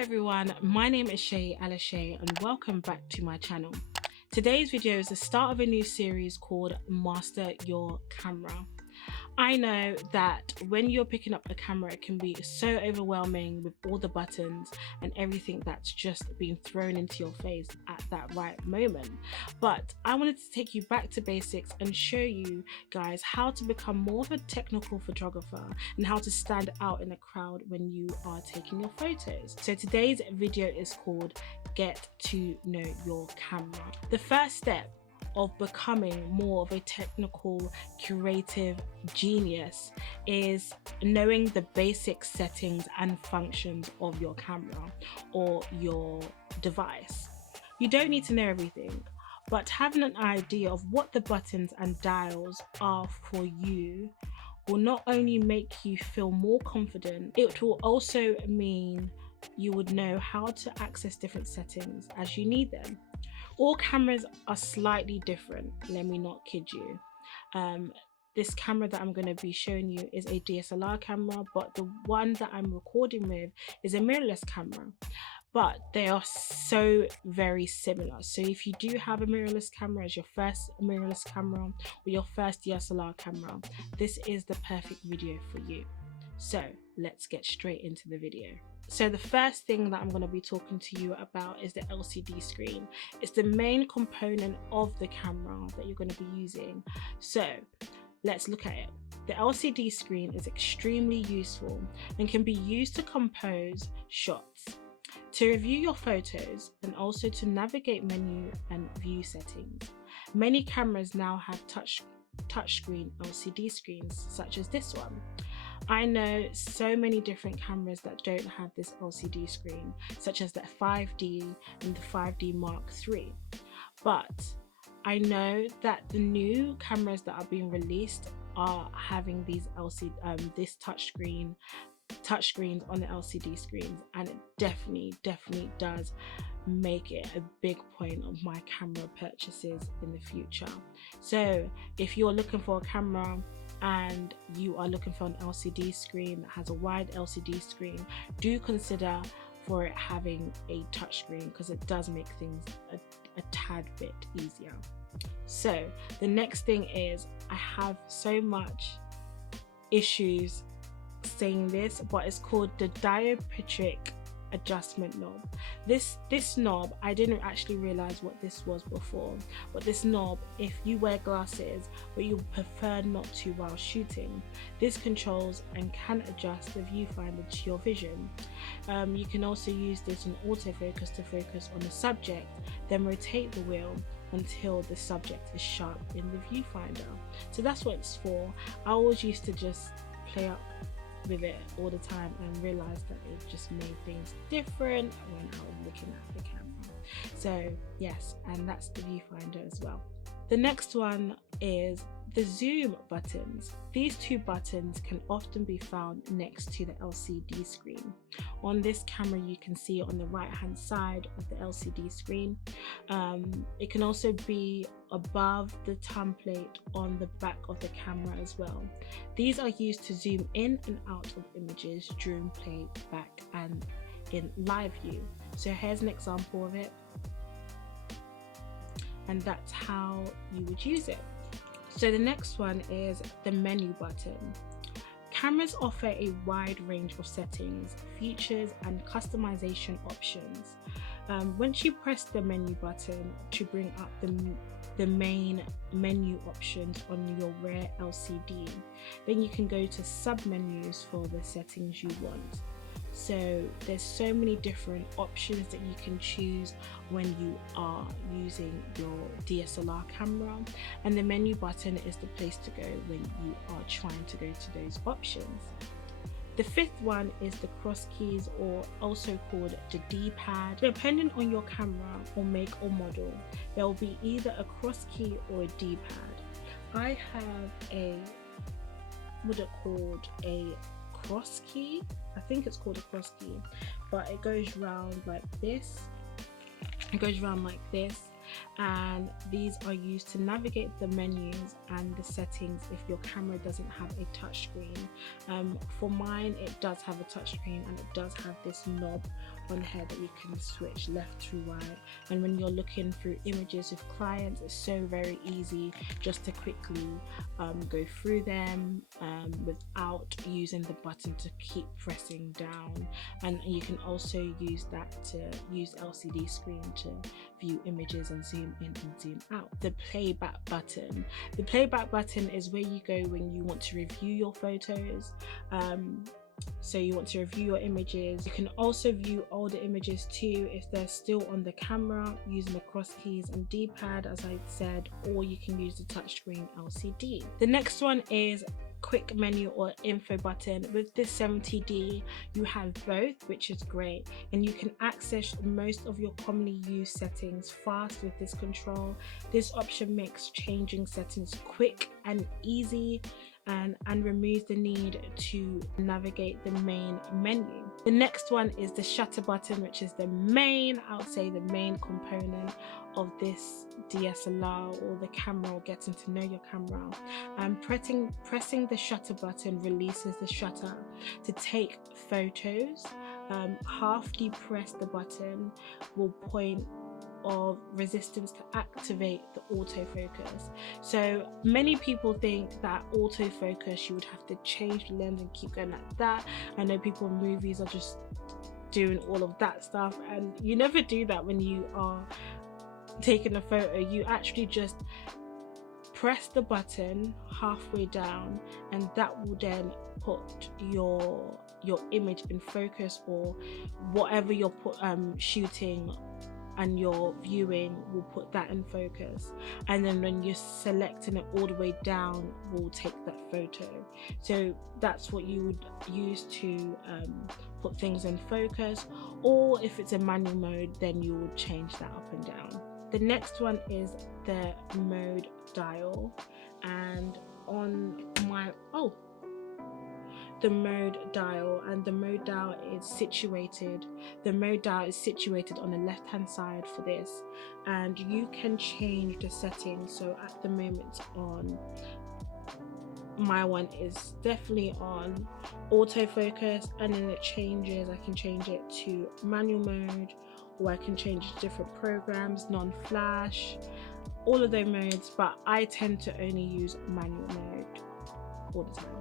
everyone, my name is DSLR and welcome back to my channel. Today's video is the start of a new series called Master Your Camera. I know that when you're picking up a camera, it can be so overwhelming with all the buttons and everything that's just being thrown into your face at that right moment. But I wanted to take you back to basics and show you guys how to become more of a technical photographer and how to stand out in a crowd when you are taking your photos. So today's video is called Get to Know Your Camera. The first step of becoming more of a technical creative genius is knowing the basic settings and functions of your camera or your device. You don't need to know everything, but having an idea of what the buttons and dials are for you will not only make you feel more confident, it will also mean you would know how to access different settings as you need them. All cameras are slightly different, let me not kid you. This camera that I'm going to be showing you is a DSLR camera, but the one that I'm recording with is a mirrorless camera. But they are so very similar. So if you do have a mirrorless camera as your first mirrorless camera or your first DSLR camera, this is the perfect video for you. So let's get straight into the video. So the first thing that I'm going to be talking to you about is the LCD screen. It's the main component of the camera that you're going to be using. So let's look at it. The LCD screen is extremely useful and can be used to compose shots, to review your photos, and also to navigate menu and view settings. Many cameras now have touchscreen LCD screens, such as this one. I know so many different cameras that don't have this LCD screen, such as the 5D and the 5D Mark III. But I know that the new cameras that are being released are having these this touchscreens on the LCD screens, and it definitely does make it a big point of my camera purchases in the future. So if you're looking for a camera and you are looking for an LCD screen that has a wide LCD screen, do consider for it having a touchscreen, because it does make things a tad bit easier. So the next thing is, I have so much issues saying this, but it's called the Dioptric adjustment knob. This knob, I didn't actually realize what this was before, but this knob, if you wear glasses but you prefer not to while shooting, this controls and can adjust the viewfinder to your vision. You can also use this in autofocus to focus on the subject, then rotate the wheel until the subject is sharp in the viewfinder. So that's what it's for. I always used to just play up with it all the time and realized that it just made things different when I was looking at the camera. So yes, and that's the viewfinder as well. The next one is the zoom buttons. These two buttons can often be found next to the LCD screen. On this camera, you can see it on the right hand side of the LCD screen. It can also be above the template on the back of the camera as well. These are used to zoom in and out of images during playback and in live view. So here's an example of it, and that's how you would use it. So the next one is the menu button. Cameras offer a wide range of settings, features, and customization options. Once you press the menu button to bring up the main menu options on your rear LCD, then you can go to sub-menus for the settings you want. So there's so many different options that you can choose when you are using your DSLR camera, and the menu button is the place to go when you are trying to go to those options. The fifth one is the cross keys, or also called the D-pad. Depending on your camera or make or model, there will be either a cross key or a D-pad. I have a cross key. I think it's called a cross key, but it goes round like this. And these are used to navigate the menus and the settings if your camera doesn't have a touchscreen. For mine, it does have a touchscreen, and it does have this knob on here that you can switch left to right, and when you're looking through images with clients, it's so very easy just to quickly go through them without using the button to keep pressing down. And you can also use that to use LCD screen to view images and zoom in and zoom out. The playback button. The playback button is where you go when you want to review your photos. So you want to review your images. You can also view older images too if they're still on the camera using the cross keys and D-pad, as I said, or you can use the touchscreen LCD. The next one is quick menu or info button. With this 70D you have both, which is great, and you can access most of your commonly used settings fast with this control. This option makes changing settings quick and easy and removes the need to navigate the main menu. The next one is the shutter button, which is the main, I would say the main component of this DSLR or the camera, or getting to know your camera. Pressing the shutter button releases the shutter to take photos. Half depress the button will point of resistance to activate the autofocus. So many people think that autofocus you would have to change the lens and keep going like that. I know people in movies are just doing all of that stuff, and you never do that when you are taking a photo. You actually just press the button halfway down, and that will then put your image in focus, or whatever you're shooting and you're viewing will put that in focus, and then when you're selecting it all the way down, we'll take that photo. So that's what you would use to put things in focus, or if it's a manual mode, then you would change that up and down. The next one is the mode dial, and on my the mode dial, and the mode dial is situated on the left hand side for this, and you can change the settings. So at the moment on my one is definitely on autofocus, and then it changes. I can change it to manual mode, or I can change it to different programs, non-flash, all of those modes, but I tend to only use manual mode all the time.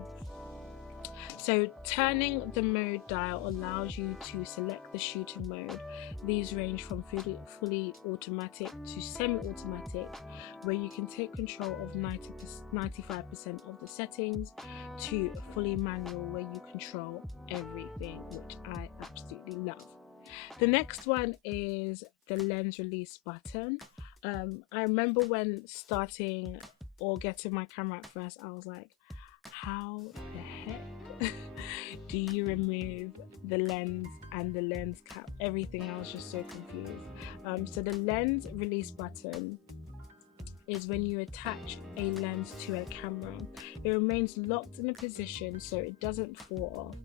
So turning the mode dial allows you to select the shooting mode. These range from fully automatic to semi-automatic, where you can take control of 95% of the settings, to fully manual, where you control everything, which I absolutely love. The next one is the lens release button. I remember when starting or getting my camera at first, I was like, how the heck do you remove the lens and the lens cap? Everything, I was just so confused. So the lens release button is when you attach a lens to a camera. It remains locked in a position so it doesn't fall off.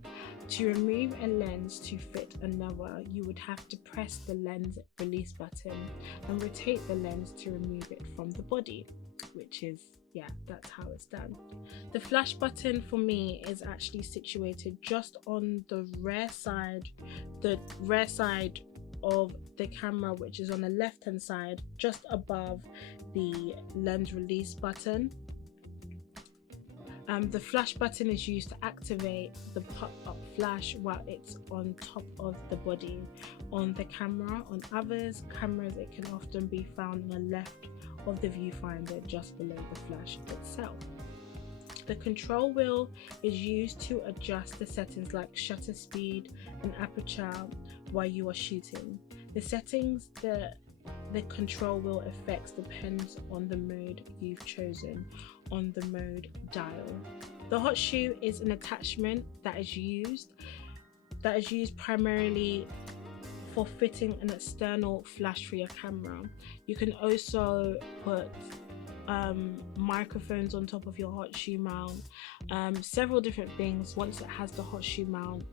To remove a lens to fit another, you would have to press the lens release button and rotate the lens to remove it from the body, which is, yeah, that's how it's done. The flash button for me is actually situated just on the rear side of the camera, which is on the left hand side, just above the lens release button. The flash button is used to activate the pop-up flash while it's on top of the body on the camera. On others cameras, it can often be found on the left of the viewfinder, just below the flash itself. The control wheel is used to adjust the settings like shutter speed and aperture while you are shooting. The settings the control wheel affects depends on the mode you've chosen on the mode dial. The Hotshoe is an attachment that is used primarily for fitting an external flash for your camera. You can also put microphones on top of your Hotshoe mount, several different things. Once it has the Hotshoe mount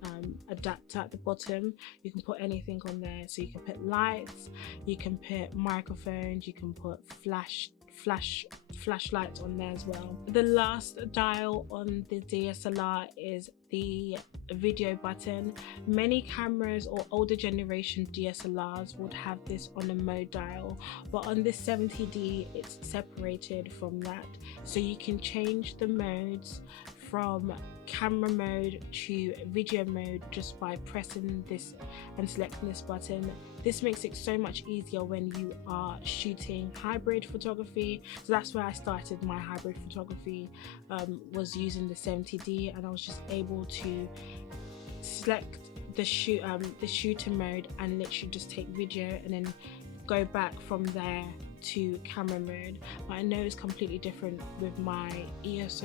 adapter at the bottom, you can put anything on there. So you can put lights, you can put microphones, you can put flash flashlights on there as well. The last dial on the DSLR is the video button. Many cameras or older generation DSLRs would have this on a mode dial, but on this 70D it's separated from that, so you can change the modes from camera mode to video mode just by pressing this and selecting this button. This makes it so much easier when you are shooting hybrid photography. So that's where I started my hybrid photography, was using the 70D, and I was just able to select the shooter mode and literally just take video and then go back from there to camera mode. But I know it's completely different with my EOS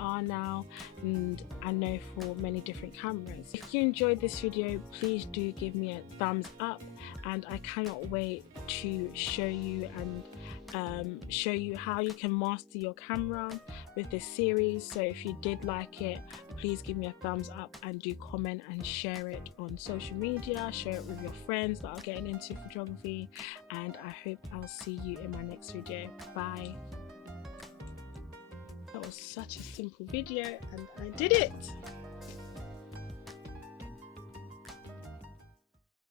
R now, and I know for many different cameras. If you enjoyed this video, please do give me a thumbs up, and I cannot wait to show you how you can master your camera with this series. So if you did like it, please give me a thumbs up and do comment and share it on social media, share it with your friends that are getting into photography, and I hope I'll see you in my next video. Bye. That was such a simple video and I did it.